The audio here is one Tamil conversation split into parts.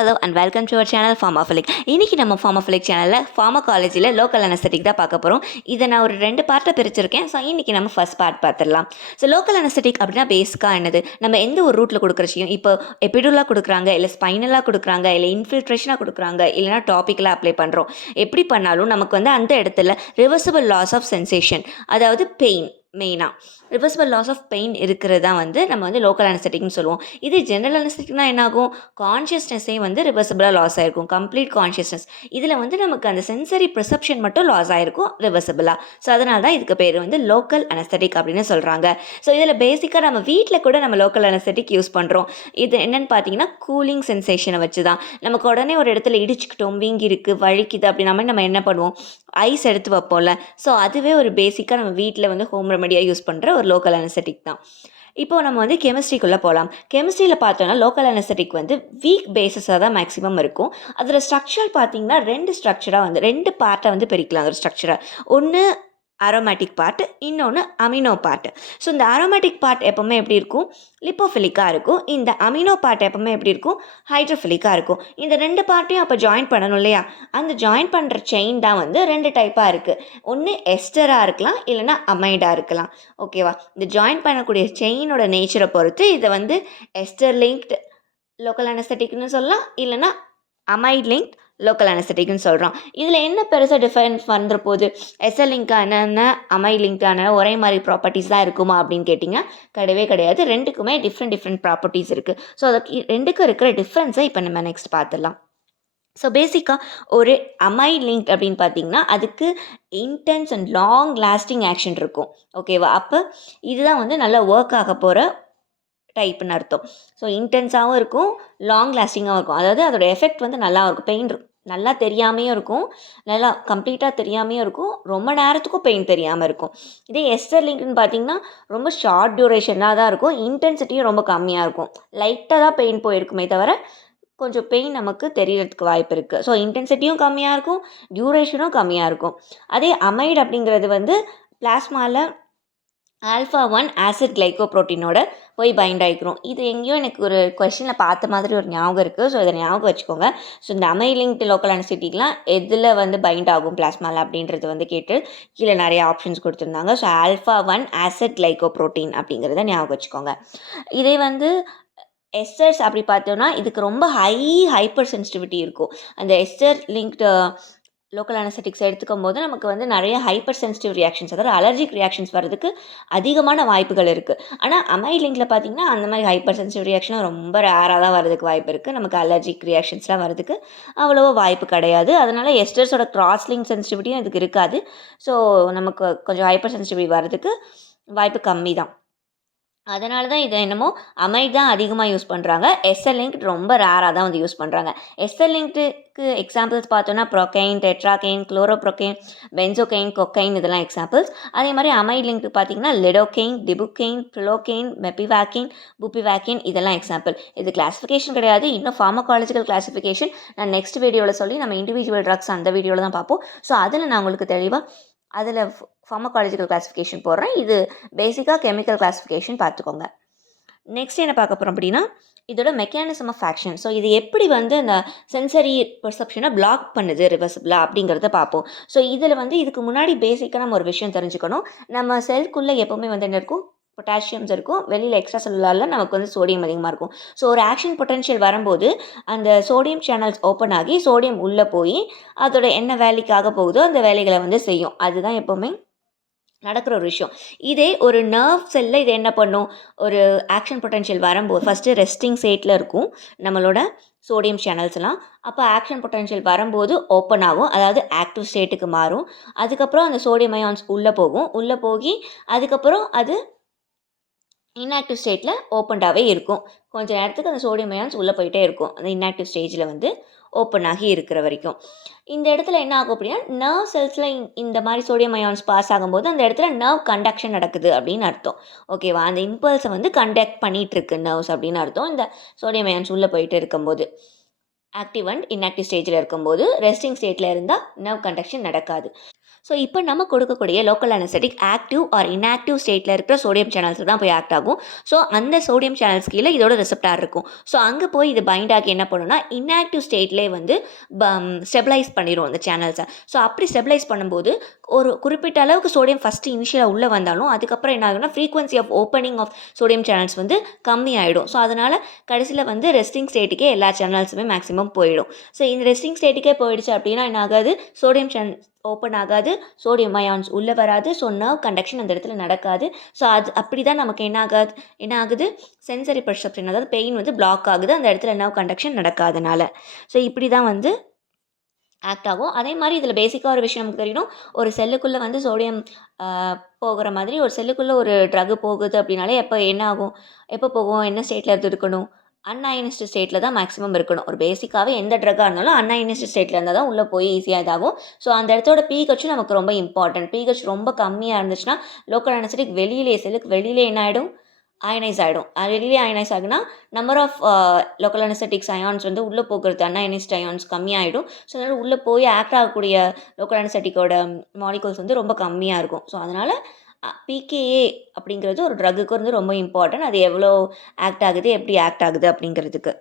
hello and welcome to our channel Pharmafolic. இன்னைக்கு நம்ம Pharmafolic சேனலில் ஃபார்மகாலஜியில் லோக்கல் அனஸ்தட்டிக் தான் பார்க்க போகிறோம். இதை நான் ஒரு 2 பார்ட்டாக பிரிச்சிருக்கேன். ஸோ இன்றைக்கி நம்ம ஃபர்ஸ்ட் பார்ட் பார்த்துடலாம். ஸோ லோக்கல் அனஸ்தட்டிக் அப்படின்னா பேசிக்காக என்னது, நம்ம எந்த ஒரு ரூட்டில் கொடுக்குற விஷயம், இப்போ எபிடுலாக கொடுக்குறாங்க, இல்லை ஸ்பைனலாக கொடுக்குறாங்க, இல்லை இன்ஃபில்ட்ரேஷனாக கொடுக்குறாங்க, இல்லைனா டாப்பிக்கலாக அப்ளை பண்ணுறோம். எப்படி பண்ணாலும் நமக்கு வந்து அந்த இடத்துல ரிவர்சிபிள் லாஸ் ஆஃப் சென்சேஷன், அதாவது பெயின், மெயினாக ரிவர்சிபிள் லாஸ் ஆஃப் பெயின் இருக்கிறது தான் வந்து நம்ம வந்து லோக்கல் அனஸ்தட்டிக்னு சொல்லுவோம். இது ஜென்ரல் அனஸ்தட்டிக்னா என்னாகும், கான்ஷியஸ்னஸே வந்து ரிவர்சிபிளாக லாஸ் ஆகிருக்கும், கம்ப்ளீட் கான்ஷியஸ்னஸ். இதில் வந்து நமக்கு அந்த சென்சரி ப்ரிசெப்ஷன் மட்டும் லாஸ் ஆகிருக்கும் ரிவர்சிபிளாக. ஸோ அதனால தான் இதுக்கு பேர் வந்து லோக்கல் அனஸ்தட்டிக் அப்படின்னு சொல்கிறாங்க. ஸோ இதில் பேசிக்காக நம்ம வீட்டில் கூட நம்ம லோக்கல் அனஸ்தட்டிக் யூஸ் பண்ணுறோம். இது என்னென்னு பார்த்தீங்கன்னா கூலிங் சென்சேஷனை வச்சு தான். நமக்கு உடனே ஒரு இடத்துல இடிச்சுக்கிட்டோம், வீங்கி இருக்குது, வலிக்குது அப்படின்னா நம்ம என்ன பண்ணுவோம், ஐஸ் எடுத்து வைப்போம்ல. ஸோ அதுவே ஒரு பேசிக்காக நம்ம வீட்டில் வந்து ஹோம் ரெமடியாக யூஸ் பண்ணுற ஒரு லோக்கல் அனஸ்தட்டிக் தான். இப்போது நம்ம வந்து கெமிஸ்ட்ரிக்குள்ளே போகலாம். கெமிஸ்ட்ரியில் பார்த்தோன்னா லோக்கல் அனஸ்தட்டிக் வந்து வீக் பேஸஸாக தான் மேக்ஸிமம் இருக்கும். அதில் ஸ்ட்ரக்சர் பார்த்தீங்கன்னா 2 ஸ்ட்ரக்சராக வந்து 2 பார்ட்டை வந்து பிரிக்கலாம். ஒரு ஸ்ட்ரக்சரை ஒன்று அரோமேட்டிக் பார்ட், இன்னொன்று அமினோ பார்ட். ஸோ இந்த அரோமேட்டிக் பார்ட் எப்போவுமே எப்படி இருக்கும், லிப்போஃபிலிக்காக இருக்கும். இந்த அமினோ பார்ட் எப்போவுமே எப்படி இருக்கும், ஹைட்ரோஃபிலிக்காக இருக்கும். இந்த 2 பார்ட்டையும் அப்போ ஜாயின் பண்ணணும் இல்லையா, அந்த ஜாயின் பண்ணுற செயின் தான் வந்து 2 டைப்பாக இருக்குது. ஒன்று எஸ்டராக இருக்கலாம், இல்லைனா அமைடாக இருக்கலாம். ஓகேவா, இந்த ஜாயின் பண்ணக்கூடிய செயினோட நேச்சரை பொறுத்து இதை வந்து எஸ்டர் லிங்க்டு லோக்கல் அனஸ்தட்டிக்னு சொல்லலாம், இல்லைனா அமைட் லிங்க் லோக்கல் அனஸ்தட்டிக்னு சொல்கிறோம். இதில் என்ன பெருசாக டிஃபரன்ஸ் வந்துற போது, எஸ்எல் லிங்கான அமை லிங்கான ஒரே மாதிரி ப்ராப்பர்ட்டிஸ் தான் இருக்குமா அப்படின்னு கேட்டிங்கன்னா கிடையவே கிடையாது. 2க்குமே டிஃப்ரெண்ட் ப்ராப்பர்ட்டிஸ் இருக்குது. ஸோ அதுக்கு 2க்கும் இருக்கிற டிஃப்ரென்ஸை இப்போ நம்ம நெக்ஸ்ட் பார்த்துடலாம். ஸோ பேசிக்காக ஒரு அமை லிங்க் அப்படின்னு பார்த்தீங்கன்னா அதுக்கு intense and long lasting action இருக்கும். ஓகேவா, அப்போ இதுதான் வந்து நல்லா ஒர்க் ஆக போகிற டைப்புன்னு அர்த்தம். ஸோ இன்டென்ஸாகவும் இருக்கும், லாங் லாஸ்டிங்காகவும் இருக்கும். அதாவது அதோட எஃபெக்ட் வந்து நல்லா இருக்கும். பெயின் நல்லா தெரியாமையும் இருக்கும், நல்லா கம்ப்ளீட்டாக தெரியாமையும் இருக்கும், ரொம்ப நேரத்துக்கும் பெயின் தெரியாமல் இருக்கும். இதே எஸ்டர் லிங்க்னு பார்த்தீங்கன்னா ரொம்ப ஷார்ட் டியூரேஷனாக தான் இருக்கும், இன்டென்சிட்டியும் ரொம்ப கம்மியாக இருக்கும். லைட்டாக தான் பெயின் போயிருக்குமே தவிர கொஞ்சம் பெயின் நமக்கு தெரியறதுக்கு வாய்ப்பு இருக்குது. ஸோ இன்டென்சிட்டியும் கம்மியாக இருக்கும், டியூரேஷனும் கம்மியாக இருக்கும். அதே அமைடு அப்படிங்கிறது வந்து பிளாஸ்மாவில் ஆல்ஃபா-1 ஆசிட் கிளைகோப்ரோட்டீனோட போய் பைண்ட் ஆகிக்கிறோம். இது எங்கேயோ எனக்கு ஒரு கொஷனில் பார்த்த மாதிரி ஒரு ஞாபகம் இருக்குது. ஸோ இதை ஞாபகம் வச்சுக்கோங்க. ஸோ இந்த அமைலிங்க்டு லோக்கல் அனஸ்தட்டிக்லாம் எதில் வந்து பைண்ட் ஆகும் பிளாஸ்மாவில் அப்படின்றது வந்து கேட்டு கீழே நிறைய ஆப்ஷன்ஸ் கொடுத்துருந்தாங்க. ஸோ ஆல்ஃபா-1 ஆசிட் கிளைகோப்ரோட்டீன் அப்படிங்கிறத ஞாபகம் வச்சுக்கோங்க. இதே வந்து எஸ்டர்ஸ் அப்படி பார்த்தோன்னா இதுக்கு ரொம்ப ஹைப்பர் சென்சிட்டிவிட்டி இருக்கும். அந்த எஸ்டர் லிங்க்டு லோக்கல் அனஸ்தட்டிக்ஸ் எடுத்துக்கும் போது நமக்கு வந்து நிறைய ஹைப்பர் சென்சிட்டிவ் ரியாக்ஷன்ஸ், அதாவது அலர்ஜிக் ரியாக்ஷன்ஸ் வர்றதுக்கு அதிகமான வாய்ப்புகள் இருக்குது. ஆனால் அமை லிங்கில் பார்த்திங்கன்னா அந்த மாதிரி ஹைப்பர் சென்சிட்டிவ் ரியாக்ஷனும் ரொம்ப ரேராக தான் வரதுக்கு வாய்ப்பு இருக்குது. நமக்கு அலர்ஜிக் ரியாக்ஷன்ஸ்லாம் வரதுக்கு அவ்வளோவா வாய்ப்பு கிடையாது. அதனால் எஸ்டர்ஸோட கிராஸ் லிங்க் சென்சிட்டிவிட்டியும் இதுக்கு இருக்காது. ஸோ நமக்கு கொஞ்சம் ஹைப்பர் சென்சிட்டிவிட்டி வர்றதுக்கு வாய்ப்பு கம்மி தான். அதனால தான் இதை என்னமோ அமைட் தான் அதிகமாக யூஸ் பண்ணுறாங்க. எஸ்எல் லிங்க் ரொம்ப ரேராக தான் வந்து யூஸ் பண்ணுறாங்க. எஸ்எல் லிங்க்கு எக்ஸாம்பிள்ஸ் பார்த்தோன்னா ப்ரோகைன், டெட்ராகைன், குளோரோப்ரோகைன், பென்சோகைன், கொக்கைன் இதெல்லாம் எக்ஸாம்பிள்ஸ். அதே மாதிரி அமைட் லிங்க்கு பார்த்திங்கன்னா லிடோகைன், டிபுகைன், பிலோகைன், மெப்பிவேக்கின், புப்பிவேக்கின் இதெல்லாம் எக்ஸாம்பிள். இது கிளாஸிஃபிகேஷன் கிடையாது, இன்னும் ஃபார்மகாலஜிக்கல் கிளாஸிஃபிகேஷன் நான் நெக்ஸ்ட் வீடியோவில் சொல்லி நம்ம இண்டிவிஜுவல் ட்ரக்ஸ் அந்த வீடியோவில் தான் பார்ப்போம். ஸோ அதில் நான் உங்களுக்கு தெளிவாக அதில் ஃபார்மகாலஜிக்கல் கிளாஸிஃபிகேஷன் போடுறேன். இது பேசிக்காக கெமிக்கல் கிளாஸிஃபிகேஷன் பார்த்துக்கோங்க. நெக்ஸ்ட் என்ன பார்க்க போகிறோம் அப்படின்னா இதோட மெக்கானிசம் ஆஃப் ஆக்ஷன். ஸோ இது எப்படி வந்து அந்த சென்சரி பெர்செப்ஷனை பிளாக் பண்ணுது ரிவர்சிபிளாக அப்படிங்கிறத பார்ப்போம். ஸோ இதில் வந்து இதுக்கு முன்னாடி பேசிக்காக நம்ம ஒரு விஷயம் தெரிஞ்சுக்கணும். நம்ம செல்குள்ளே எப்போவுமே வந்து என்ன இருக்கும், பொட்டாசியம்ஸ் இருக்கும், வெளியில் எக்ஸ்ட்ரா செல்லுலாரில் நமக்கு வந்து சோடியம் அதிகமாக இருக்கும். ஸோ ஒரு ஆக்ஷன் பொட்டன்ஷியல் வரும்போது அந்த சோடியம் சேனல்ஸ் ஓப்பன் ஆகி சோடியம் உள்ளே போய் அதோட என்ன வேலைக்காக போகுதோ அந்த வேலைகளை வந்து செய்யும். அதுதான் எப்போவுமே நடக்கிற ஒரு விஷயம். இதே ஒரு நர்வ் செல்லில் இது என்ன பண்ணும், ஒரு ஆக்ஷன் பொட்டன்ஷியல் வரும்போது ஃபஸ்ட்டு ரெஸ்டிங் ஸ்டேட்டில் இருக்கும் நம்மளோட சோடியம் சேனல்ஸ்லாம். அப்போ ஆக்ஷன் பொட்டன்ஷியல் வரும்போது ஓப்பன் ஆகும், அதாவது ஆக்டிவ் ஸ்டேட்டுக்கு மாறும். அதுக்கப்புறம் அந்த சோடியம் அயான்ஸ் உள்ளே போகும், உள்ளே போய் அதுக்கப்புறம் அது இன்ஆக்டிவ் ஸ்டேட்டில் ஓப்பன்டாகவே இருக்கும். கொஞ்சம் நேரத்துக்கு அந்த சோடியம் அயான்ஸ் உள்ளே போயிட்டே இருக்கும், அந்த இன்ஆக்டிவ் ஸ்டேஜில் வந்து ஓப்பன் ஆகி இருக்கிற வரைக்கும். இந்த இடத்துல என்ன ஆகும் அப்படின்னா நர்வ் செல்ஸில் இந்த மாதிரி சோடியம் அயான்ஸ் பாஸ் ஆகும்போது அந்த இடத்துல நர்வ் கண்டக்ஷன் நடக்குது அப்படின்னு அர்த்தம். ஓகேவா, அந்த இம்பல்ஸை வந்து கண்டக்ட் பண்ணிகிட்ருக்கு நர்வ்ஸ் அப்படின்னு அர்த்தம். இந்த சோடியம் அயான்ஸ் உள்ளே போயிட்டு இருக்கும்போது ஆக்டிவ் அண்ட் இன்ஆக்டிவ் ஸ்டேஜில் இருக்கும்போது ரெஸ்டிங் ஸ்டேட்டில் இருந்தால் நர்வ் கண்டக்ஷன் நடக்காது. ஸோ இப்போ நம்ம கொடுக்கக்கூடிய லோக்கல் அனஸ்தெடிக் ஆக்டிவ் ஆர் இன்ஆக்டிவ் ஸ்டேட்டில் இருக்கிற சோடியம் சேனல்ஸ் தான் போய் ஆக்ட் ஆகும். ஸோ அந்த சோடியம் சேனல்ஸ் கீழே இதோட ரிசெப்டார் இருக்கும். ஸோ அங்கே போய் இது பைண்ட் ஆகி என்ன பண்ணுன்னா இன்ஆக்டிவ் ஸ்டேட்லேயே வந்து ஸ்டெபிளைஸ் பண்ணிடும் அந்த சேனல்ஸை. ஸோ அப்படி ஸ்டெபிளைஸ் பண்ணும்போது ஒரு குறிப்பிட்ட அளவுக்கு சோடியம் ஃபஸ்ட்டு இனிஷியலாக உள்ளே வந்தாலும் அதுக்கப்புறம் என்ன ஆகுனா frequency of opening of sodium channels வந்து கம்மி ஆகிடும். ஸோ அதனால் கடைசியில் வந்து ரெஸ்டிங் ஸ்டேட்டுக்கே எல்லா சேனல்ஸுமே மேக்ஸிமம் போயிடும். ஸோ இந்த ரெஸ்டிங் ஸ்டேட்டுக்கே போயிடுச்சு அப்படின்னா என்ன ஆகாது, சோடியம் சேனல் ஓப்பன் ஆகாது, சோடியம் அயான்ஸ் உள்ளே வராது. ஸோ நர்வ் கண்டக்ஷன் அந்த இடத்துல நடக்காது. ஸோ அது அப்படி தான் நமக்கு என்ன ஆகுது, சென்சரி பர்செப்ஷன் அதாவது பெயின் வந்து பிளாக் ஆகுது அந்த இடத்துல நர்வ் கண்டக்ஷன் நடக்காதனால. ஸோ இப்படி தான் வந்து ஆக்ட் ஆகும். அதே மாதிரி இதில் பேசிக்காக ஒரு விஷயம் நமக்கு தெரியணும், ஒரு செல்லுக்குள்ளே வந்து சோடியம் போகிற மாதிரி ஒரு செல்லுக்குள்ளே ஒரு ட்ரக்கு போகுது அப்படின்னாலே என்ன ஆகும், எப்போ போகும், என்ன ஸ்டேட்டில் அது இருக்கணும், அன்அயனைஸ்டு ஸ்டேட்டில் தான் மேக்ஸிமம் இருக்கணும். ஒரு பேசிக்காகவே எந்த ட்ரக்காக இருந்தாலும் அன்அயனைஸ்டு ஸ்டேட்டில் இருந்தால் தான் உள்ளே போய் ஈஸியாக இதாகும். ஸோ அந்த இடத்தோட பிஹெச்சும் நமக்கு ரொம்ப இம்பார்ட்டன்ட். பிஹெச் ரொம்ப கம்மியாக இருந்துச்சுன்னா லோக்கல் அனஸ்தெடிக் செல்லுக்கு வெளியிலே என்ன ஆகிடும், அயனைஸ் ஆகிடும். அது வெளியே அயனைஸ் ஆகுனா நம்பர் ஆஃப் லோக்கல் அனஸ்தெடிக்ஸ் அயான்ஸ் வந்து உள்ளே போகிறது அன்அயனைஸ்ட் அயான்ஸ் கம்மியாகிடும். ஸோ அதனால் உள்ளே போய் ஆக்ட் ஆகக்கூடிய லோக்கல் அனஸ்தெடிக்கோட மாலிகூல்ஸ் வந்து ரொம்ப கம்மியாக இருக்கும். ஸோ அதனால் பிகேஏ அப்படிங்கிறது ஒரு ட்ரக்குக்கு வந்து ரொம்ப இம்பார்ட்டன்ட். அது எவ்வளோ ஆக்ட் ஆகுது, எப்படி ஆக்ட் ஆகுது அப்படிங்கிறதுக்கு.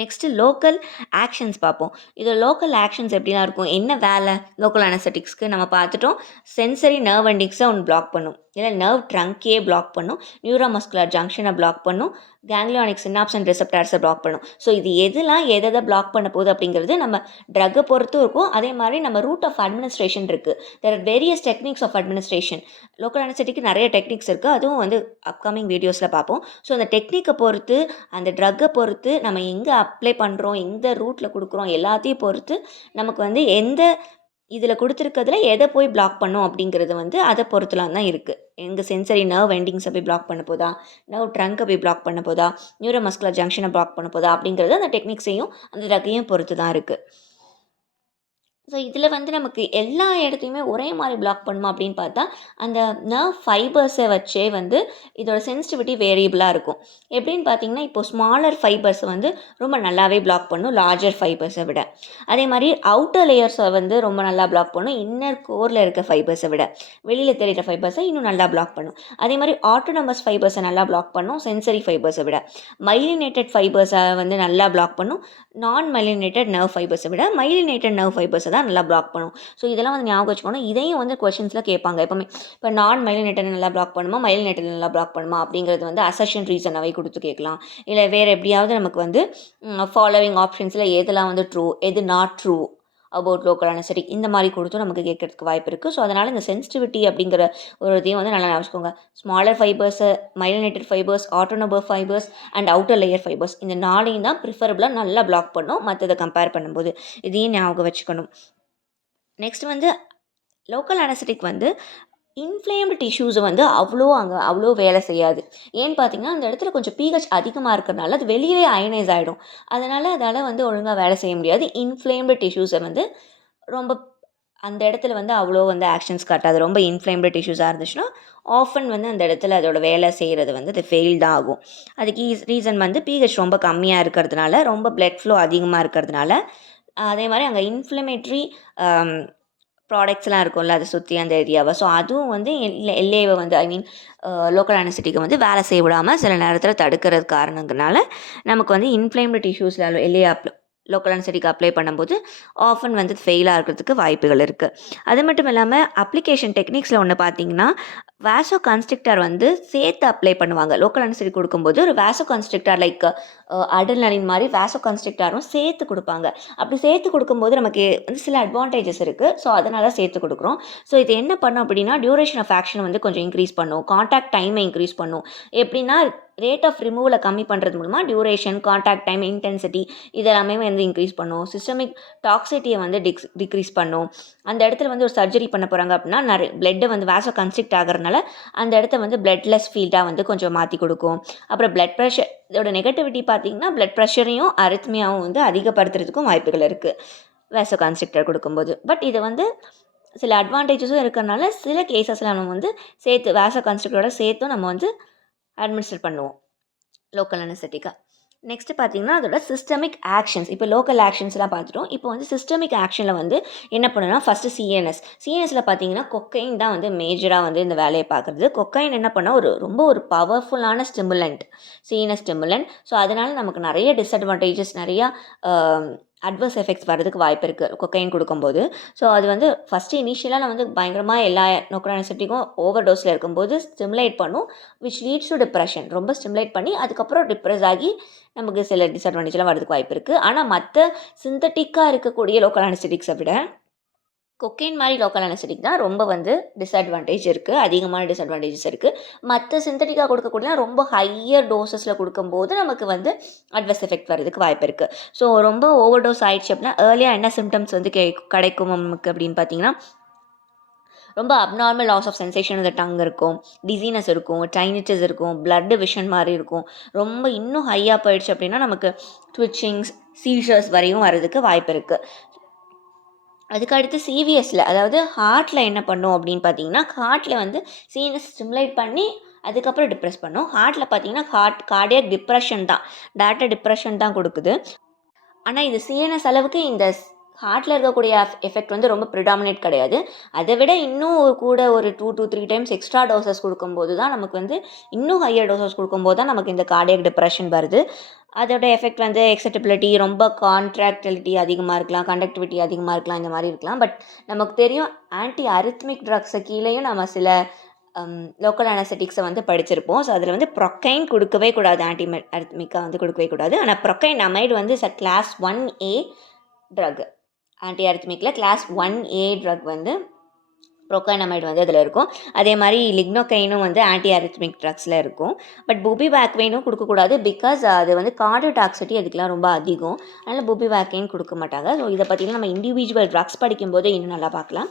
நெக்ஸ்ட்டு லோக்கல் ஆக்ஷன்ஸ் பார்ப்போம். இதில் லோக்கல் ஆக்ஷன்ஸ் எப்படிலாம் இருக்கும், என்ன வேலை லோக்கல் அனஸ்தெடிக்ஸ்க்கு நம்ம பார்த்துட்டோம். சென்சரி நர்வ் எண்டிங்ஸை ஒன்று பிளாக் பண்ணும், இல்லை நர்வ் ட்ரங்கையே பிளாக் பண்ணும், நியூரோமஸ்குலர் ஜங்ஷனை பிளாக் பண்ணும், கேங்லியானிக் சினாப்ஸ் அண்ட் ரிசெப்டார்ஸை பிளாக் பண்ணும். ஸோ இது எதெல்லாம் எதை பிளாக் பண்ண போகுது அப்படிங்கிறது நம்ம ட்ரக்கை பொறுத்தும் இருக்கும். அதே மாதிரி நம்ம ரூட் ஆஃப் அட்மினிஸ்ட்ரேஷன் இருக்குது. There are various techniques of administration. Local அனஸ்தெடிக்கு நிறைய டெக்னிக்ஸ் இருக்குது, அதுவும் வந்து அப்கமிங் வீடியோஸில் பார்ப்போம். ஸோ அந்த டெக்னிக்கை பொறுத்து, அந்த ட்ரக்கை பொறுத்து, நம்ம எங்கே அப்ளை பண்ணுறோம், எந்த ரூட்டில் கொடுக்குறோம், எல்லாத்தையும் பொறுத்து நமக்கு வந்து எந்த இதில் கொடுத்துருக்கிறதுல எதை போய் பிளாக் பண்ணும் அப்படிங்கிறது வந்து அதை பொறுத்துலாம் தான் இருக்குது. எங்கள் சென்சரி நர்வ் எண்டிங்ஸை போய் பிளாக் பண்ண போதா, நர்வ் ட்ரங்கை போய் பிளாக் பண்ண போதா, நியூரோமஸ்குலர் ஜங்ஷனை பிளாக் பண்ண போதா அப்படிங்கிறது அந்த டெக்னிக்ஸையும் அந்த ட்ரக்கையும் பொறுத்து தான் இருக்குது. ஸோ இதில் வந்து நமக்கு எல்லா இடத்தையுமே ஒரே மாதிரி பிளாக் பண்ணுமா அப்படின்னு பார்த்தா, அந்த நர்வ் ஃபைபர்ஸை வச்சே வந்து இதோட சென்சிட்டிவிட்டி வேரியபிளாக இருக்கும். எப்படின்னு பார்த்தீங்கன்னா, இப்போது ஸ்மாலர் ஃபைபர்ஸை வந்து ரொம்ப நல்லாவே பிளாக் பண்ணும் லார்ஜர் ஃபைபர்ஸை விட. அதே மாதிரி அவுட்டர் லேயர்ஸை வந்து ரொம்ப நல்லா பிளாக் பண்ணும் இன்னர் கோரில் இருக்க ஃபைபர்ஸை விட. வெளியில் தெரிகிற ஃபைபர்ஸை இன்னும் நல்லா பிளாக் பண்ணும். அதே மாதிரி ஆட்டோனமஸ் ஃபைபர்ஸை நல்லா பிளாக் பண்ணும் சென்சரி ஃபைபர்ஸை விட. மைலினேட்டட் ஃபைபர்ஸை வந்து நல்லா பிளாக் பண்ணும் நான் மைலினேட்டட் நர்வ் ஃபைபர்ஸை விட. மைலினேட்டட் நர்வ் ஃபைபர்ஸை தான் நல்லா பிளாக் பண்ணும். ஸோ இதெல்லாம் வந்து ஞாபகம் வச்சுக்கணும். இதையும் வந்து கொஷின்ஸில் கேட்பாங்க எப்போவுமே. இப்போ நான் மைலினேட்டட் நல்லா பிளாக் பண்ணுமா, மைலினேட்டட் நல்லா பிளாக் பண்ணுமா அப்படிங்கிறது வந்து அசர்ஷன் ரீசனாகவே கொடுத்து கேட்கலாம். இல்லை வேறு எப்படியாவது நமக்கு வந்து ஃபாலோவிங் ஆப்ஷன்ஸில் எதெல்லாம் வந்து ட்ரூ, எது நாட் ட்ரூ அபவுட் லோக்கல் அனஸ்தெடிக் இந்த மாதிரி கொடுத்தும் நமக்கு கேட்கறதுக்கு வாய்ப்பு இருக்குது. ஸோ அதனால் இந்த சென்சிட்டிவிட்டி அப்படிங்கிற ஒரு இதையும் வந்து நல்லா ஞாபகம். Smaller fibres, myelinated fibres, autonomic fibres and outer layer fibres இந்த நாளையும் தான் ப்ரிஃபரபுளாக நல்லா பிளாக் பண்ணும் மற்றதை கம்பேர் பண்ணும்போது. இதையும் ஞாபகம் வச்சுக்கணும். நெக்ஸ்ட் வந்து லோக்கல் அனஸ்தெடிக் வந்து இன்ஃப்ளேம்டு டிஷ்யூஸை வந்து அவ்வளோ வேலை செய்யாது. ஏன்னு பார்த்தீங்கன்னா, அந்த இடத்துல கொஞ்சம் பிஹெச் அதிகமாக இருக்கிறனால அது வெளியே அயனைஸ் ஆகிடும். அதால் வந்து ஒழுங்காக வேலை செய்ய முடியாது. இன்ஃப்ளேம்டு டிஷ்யூஸை வந்து ரொம்ப அந்த இடத்துல வந்து அவ்வளோ வந்து ஆக்ஷன்ஸ் காட்டாது. ரொம்ப இன்ஃப்ளேம்டு டிஷ்யூஸாக இருந்துச்சுன்னா ஆஃபன் வந்து அந்த இடத்துல அதோட வேலை செய்கிறது வந்து அது ஃபெயில் தான் ஆகும். அதுக்கு ரீசன் வந்து பிஹெச் ரொம்ப கம்மியாக இருக்கிறதுனால, ரொம்ப பிளட் ஃப்ளோ அதிகமாக இருக்கிறதுனால. அதே மாதிரி அங்கே இன்ஃப்ளமேட்ரி ப்ராடக்ட்ஸ்லாம் இருக்கும்ல அதை சுற்றி அந்த ஏரியாவை. ஸோ அதுவும் வந்து எல்ஏவை வந்து லோக்கல் அனஸ்தெடிக்கை வந்து வேலை செய்ய விடாமல் சில நேரத்தில் தடுக்கிறது காரணங்கனால நமக்கு வந்து இன்ஃப்ளேம்டு டிஷ்யூஸில் எல்ஏ லோக்கல் அனஸ்தெடிக் அப்ளை பண்ணும்போது ஆஃபன் வந்து ஃபெயிலாக இருக்கிறதுக்கு வாய்ப்புகள் இருக்குது. அது மட்டும் இல்லாமல் அப்ளிகேஷன் டெக்னிக்ஸில் ஒன்று பார்த்தீங்கன்னா, வேசோ கன்ஸ்ட்ரிக்டர் வந்து சேர்த்து அப்ளை பண்ணுவாங்க. லோக்கல் அனஸ்தெடிக் கொடுக்கும்போது ஒரு வேசோ கன்ஸ்ட்ரிக்டர் லைக் அட்ரினலின் மாதிரி வேசோ கன்ஸ்ட்ரிக்டரும் சேர்த்து கொடுப்பாங்க. அப்படி சேர்த்து கொடுக்கும்போது நமக்கு வந்து சில அட்வான்டேஜஸ் இருக்குது. ஸோ அதனால சேர்த்து கொடுக்குறோம். ஸோ இது என்ன பண்ணும் அப்படின்னா, டியூரேஷன் ஆஃப் ஆக்ஷனை வந்து கொஞ்சம் இன்க்ரீஸ் பண்ணும், காண்டாக்ட் டைமை இன்க்ரீஸ் பண்ணும். எப்படின்னா ரேட் ஆஃப் ரிமூவலை கம்மி பண்ணுறது மூலமா டியூரேஷன், காண்டாக்ட் டைம், இன்டென்சிட்டி இதெல்லாமே வந்து இன்க்ரீஸ் பண்ணும். சிஸ்டமிக் டாக்ஸிட்டியை வந்து டிக்ரீஸ் பண்ணும். அந்த இடத்துல வந்து ஒரு சர்ஜரி பண்ண போகிறாங்க அப்படின்னா நிறைய பிளட்டை வந்து வேசோ கன்ஸ்ட்ரிக்ட் ஆகிறதுனால அந்த இடத்த வந்து பிளட்லெஸ் ஃபீல்டாக வந்து கொஞ்சம் மாற்றி கொடுக்கும். அப்புறம் பிளட் ப்ரெஷர் இதோட நெகட்டிவிட்டி பார்த்திங்கன்னா பிளட் ப்ரெஷரையும் அரித்மியாவும் வந்து அதிகப்படுத்துறதுக்கும் வாய்ப்புகள் இருக்குது வேசோ கன்ஸ்ட்ரிக்டர் கொடுக்கும்போது. பட் இது வந்து சில அட்வான்டேஜஸும் இருக்கிறனால சில கேசஸில் நம்ம வந்து சேர்த்து வேசோ கன்ஸ்ட்ரிக்டரோட சேர்த்தும் நம்ம வந்து அட்மினிஸ்டர் பண்ணுவோம் லோக்கல் அனஸ்தெடிக்கா. நெக்ஸ்ட்டு பார்த்தீங்கன்னா, அதோட சிஸ்டமிக் ஆக்ஷன்ஸ். இப்போ லோக்கல் ஆக்ஷன்ஸ்லாம் பார்த்துட்டோம். இப்போ வந்து சிஸ்டமிக் ஆக்ஷனில் வந்து என்ன பண்ணுன்னா, ஃபஸ்ட்டு சிஎன்எஸ். சிஎன்எஸ்ல பார்த்தீங்கன்னா, கொக்கைன் தான் வந்து மேஜரா வந்து இந்த வேலைய பார்க்குறது. கொக்கைன் என்ன பண்ணா, ரொம்ப ஒரு பவர்ஃபுல்லான ஸ்டிமுலண்ட். CNS stimulant. ஸோ, அதனால நமக்கு நெறைய டிஸ்அட்வான்டேஜஸ், நெறையா அ அட்வர்ஸ் எஃபெக்ட்ஸ் வரதுக்கு வாய்ப்பு இருக்கு, கொக்கைன் குடுக்கும்போது. ஸோ, அது வந்து ஃபஸ்ட்டு இனிஷியலா நான் வந்து பயங்கரமா எல்லா லோக்கல் அனஸ்தெட்டிக்கும் ஓவர் டோஸ்ல இருக்கும்போது ஸ்டிமுலேட் பண்ணும். Which leads to depression. ரொம்ப ஸ்டிமுலேட் பண்ணி அதுக்கப்புறம் டிப்ரஸ் ஆகி நமக்கு சில டிஸ்அட்வான்டேஜ்லாம் வரதுக்கு வாய்ப்பு இருக்குது. ஆனால் மற்ற சிந்தட்டிக்காக இருக்கக்கூடிய லோக்கல் அனஸ்தெட்டிக்ஸை விட கொக்கைன் மாதிரி லோக்கல் அனஸ்தெட்டிக் தான் ரொம்ப வந்து டிஸ்அட்வான்டேஜ் இருக்குது, அதிகமான டிஸ்அட்வான்டேஜஸ் இருக்குது. மற்ற சிந்தட்டிக்காக கொடுக்கக்கூடிய ரொம்ப ஹையர் டோசஸில் கொடுக்கும்போது நமக்கு வந்து அட்வர்ஸ் எஃபெக்ட் வரதுக்கு வாய்ப்பு இருக்குது. ஸோ ரொம்ப ஓவர் டோஸ் ஆயிடுச்சு அப்படின்னா ஏர்லியாக என்ன சிம்டம்ஸ் வந்து கிடைக்கும் நமக்கு அப்படின்னு பார்த்தீங்கன்னா, ரொம்ப அப்நார்மல் லாஸ் ஆஃப் சென்சேஷன் இந்த டங் இருக்கும், டிசீனஸ் இருக்கும், டைனிட்டிஸ் இருக்கும், பிளட் விஷன் மாதிரி இருக்கும். ரொம்ப இன்னும் ஹையாக போயிடுச்சு அப்படின்னா நமக்கு ட்விச்சிங்ஸ், சீஷர்ஸ் வரையும் வரதுக்கு வாய்ப்பு இருக்குது. அதுக்கு அடுத்து சிவிஎஸ்ல, அதாவது ஹார்ட்டில் என்ன பண்ணும் அப்படின்னு பார்த்தீங்கன்னா, ஹார்ட்டில் வந்து சிஎன்எஸ் ஸ்டிமுலேட் பண்ணி அதுக்கப்புறம் டிப்ரெஸ் பண்ணும். ஹார்ட்டில் பார்த்தீங்கன்னா கார்டியாக் டிப்ரெஷன் தான், டேரக்டாக டிப்ரெஷன் தான் கொடுக்குது. ஆனால் இது சிஎன்எஸ் அளவுக்கு இந்த ஹார்ட்டில் இருக்கக்கூடிய எஃபெக்ட் வந்து ரொம்ப ப்ரிடாமினேட் கிடையாது. அதை விட இன்னும் கூட ஒரு 2 to 3 டைம்ஸ் எக்ஸ்ட்ரா டோசஸ் கொடுக்கும்போது தான் நமக்கு வந்து இன்னும் ஹையர் டோசஸ் கொடுக்கும்போது தான் நமக்கு இந்த கார்டியாக் டிப்ரெஷன் வருது. அதோட எஃபெக்ட் வந்து எக்ஸிட்டபிலிட்டி, ரொம்ப கான்ட்ராக்டிலிட்டி அதிகமாக இருக்கலாம், கண்டக்டிவிட்டி அதிகமாக இருக்கலாம், இந்த மாதிரி இருக்கலாம். பட் நமக்கு தெரியும் ஆன்டி அரித்மிக் ட்ரக்ஸை கீழேயும் நம்ம சில லோக்கல் அனஸ்தெட்டிக்ஸை வந்து படிச்சிருப்போம். ஸோ அதில் வந்து ப்ரொக்கைன் கொடுக்கவே கூடாது, அரித்மிக்காக வந்து கொடுக்கவே கூடாது. ஆனால் ப்ரொக்கைன் அமைடு வந்து கிளாஸ் 1A ட்ரக். ஆன்டி அரித்மிக்கில் கிளாஸ் 1A ட்ரக் வந்து ப்ரோகானமைடு வந்து அதில் இருக்கும். அதே மாதிரி லிக்னோகைனும் வந்து ஆன்டி அரித்மிக் ட்ரக்ஸில் இருக்கும். பட் புபிவேக்வைனும் கொடுக்கக்கூடாது, பிகாஸ் அது வந்து கார்டியோடாக்சிட்டி அதுக்கெலாம் ரொம்ப அதிகம். அதனால் புபிவேக்கைன் கொடுக்க மாட்டாங்க. ஸோ இதை பற்றிலாம் நம்ம இண்டிவிஜுவல் ட்ரக்ஸ் படிக்கும்போது இன்னும் நல்லா பார்க்கலாம்.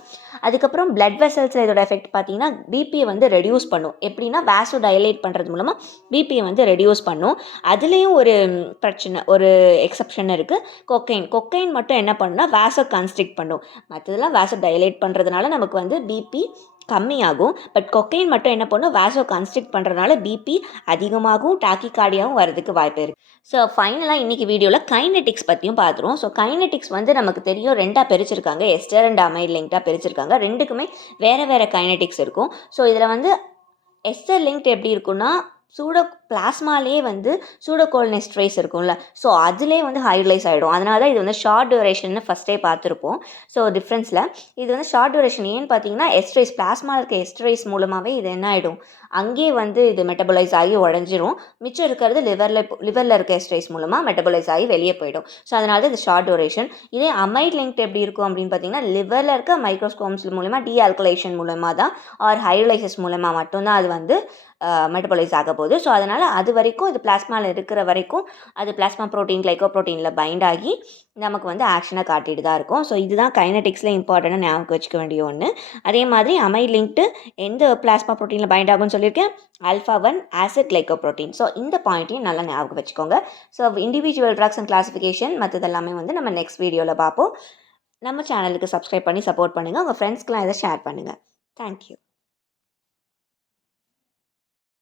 அதுக்கப்புறம் பிளட் வெசல்ஸில் இதோட எஃபெக்ட் பார்த்தீங்கன்னா, பிபியை வந்து ரெடியூஸ் பண்ணும். எப்படின்னா வேஸோ டைலேட் பண்ணுறது மூலமாக பிபியை வந்து ரெடியூஸ் பண்ணும். அதுலேயும் ஒரு பிரச்சனை, ஒரு எக்ஸப்ஷன் இருக்குது. கொக்கைன் மட்டும் என்ன பண்ணுன்னா வேஸோ கன்ஸ்ட்ரிக்ட் பண்ணும். மற்றதெல்லாம் வேஸோ டைலேட் பண்ணுறதுனால நமக்கு வந்து பிபி கம்மியாகும். பட் கொக்கைன் மட்டும் என்ன பண்ணும், வேஸோ கன்ஸ்ட்ரிக்ட் பண்ணுறதுனால பிபி அதிகமாகவும் டாக்கிகார்டியாவும் வரதுக்கு வாய்ப்பு இருக்குது. ஸோ ஃபைனலாக இன்றைக்கி வீடியோவில் கைனெட்டிக்ஸ் பற்றியும் பார்த்துருவோம். ஸோ கைனெட்டிக்ஸ் வந்து நமக்கு தெரியும் ரெண்டாக பிரிச்சிருக்காங்க, எஸ்டர் அண்ட் அமைட் லிங்க்டாக பிரிச்சிருக்காங்க. ரெண்டுக்குமே வேறு வேறு கைனெட்டிக்ஸ் இருக்கும். ஸோ இதில் வந்து எஸ்டர் லிங்க்ட் எப்படி இருக்குன்னா, பிளாஸ்மாலே வந்து சூடோகோல்னெஸ்ட்ரேஸ் இருக்கும்ல, ஸோ அதிலே வந்து ஹைலைஸ் ஆகிடும். அதனால தான் இது வந்து ஷார்ட் டியூரேஷன் ஃபஸ்ட்டே பார்த்துருப்போம். ஸோ டிஃப்ரென்ஸில் இது வந்து ஷார்ட் டியூரேஷன் ஏன்னு பார்த்தீங்கன்னா, எஸ்ட்ரேஸ் பிளாஸ்மா இருக்க எஸ்ட்ரேஸ் மூலமாகவே இது என்ன ஆகிடும், அங்கேயே வந்து இது மெட்டபலைஸ் ஆகி உடஞ்சிரும். மிச்சம் இருக்கிறது லிவரில் இருக்க எஸ்ட்ரேஸ் மூலமாக மெட்டபலைஸ் ஆகி வெளியே போயிடும். ஸோ அதனால தான் இது ஷார்ட் டியூரேஷன். இதே அமைட் லிங்க்ட் எப்படி இருக்கும் அப்படின்னு பார்த்தீங்கன்னா, லிவரில் இருக்க மைக்ரோஸ்கோம்ஸ் மூலமாக டீஆல்கலைஷன் மூலமாக தான் ஆர் ஹைட்ரோலைசிஸ் மூலமாக மட்டும்தான் அது வந்து மெட்டபலைஸ் ஆக போகுது. ஸோ அதனால் அது வரைக்கும் இது பிளாஸ்மாவில் இருக்கிற வரைக்கும் அது பிளாஸ்மா ப்ரோட்டீன், கிளைகோப்ரோட்டீனில் பைண்ட் ஆகி நமக்கு வந்து ஆக்ஷனை காட்டிட்டு தான் இருக்கும். ஸோ இதுதான் கைனெட்டிக்ஸில் இம்பார்ட்டண்ட்டாக ஞாபகம் வச்சுக்க வேண்டிய ஒன்று. அதே மாதிரி அமைட் லிங்க்டு எந்த பிளாஸ்மா ப்ரோட்டீனில் பைண்ட் ஆகும்னு சொல்லியிருக்கேன், ஆல்ஃபா-1 ஆசிட் கிளைகோப்ரோட்டீன். ஸோ இந்த பாயிண்ட்டையும் நல்லா ஞாபகம் வச்சுக்கோங்க. So individual drugs and classification மற்றதெல்லாமே வந்து நம்ம நெக்ஸ்ட் வீடியோவில் பார்ப்போம். நம்ம சேனலுக்கு சப்ஸ்கிரைப் பண்ணி சப்போர்ட் பண்ணுங்கள். உங்கள் ஃப்ரெண்ட்ஸ்க்கெலாம் இதை ஷேர் பண்ணுங்கள். தேங்க்யூ.